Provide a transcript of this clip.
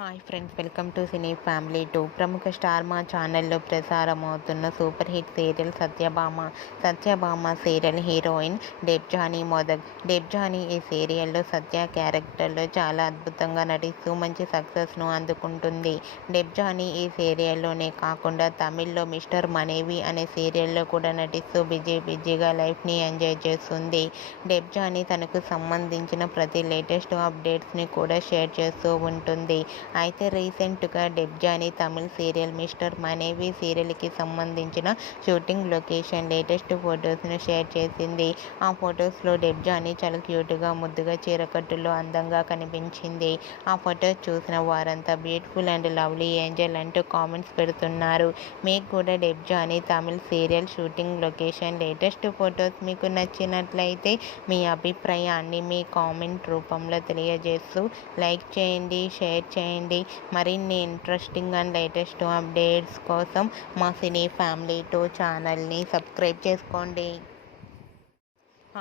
Hi friends, welcome to cine family 2. ప్రముఖ star Maa ఛానల్లో ప్రసారమవుతున్న super hit serial Satyabhama serial heroine Debjani Modak. Debjani ఈ సీరియల్లో సత్య క్యారెక్టర్లో చాలా అద్భుతంగా నటిస్తూ మంచి సక్సెస్ను అందుకుంటుంది. డెబ్జానీ ఈ సీరియల్లోనే కాకుండా తమిళ్లో మిస్టర్ మనేవి అనే సీరియల్లో కూడా నటిస్తూ బిజీగా లైఫ్ని ఎంజాయ్ చేస్తుంది. డెబ్జానీ తనకు సంబంధించిన ప్రతి లేటెస్ట్ అప్డేట్స్ని కూడా షేర్ చేస్తూ ఉంటుంది. అయితే రీసెంట్గా డెబ్జానీ తమిళ్ సీరియల్ మిస్టర్ మనేవి సీరియల్కి సంబంధించిన షూటింగ్ లొకేషన్ లేటెస్ట్ ఫొటోస్ను షేర్ చేసింది. ఆ ఫొటోస్లో డెబ్జానీ చాలా క్యూట్గా ముద్దుగా చీరకట్టులో అందంగా కనిపించింది. ఆ ఫొటోస్ చూసిన వారంతా బ్యూటిఫుల్ అండ్ లవ్లీ ఏంజల్ అంటూ కామెంట్స్ పెడుతున్నారు. మీకు కూడా Debjani Tamil serial shooting location latest photos మీకు నచ్చినట్లయితే మీ అభిప్రాయాన్ని మీ కామెంట్ రూపంలో తెలియజేస్తూ లైక్ చేయండి, షేర్ చేయండి. మరిన్ని ఇంట్రెస్టింగ్ అండ్ లేటెస్ట్ అప్డేట్స్ కోసం మా సినీ ఫ్యామిలీ 2 ఛానల్ని సబ్స్క్రైబ్ చేసుకోండి.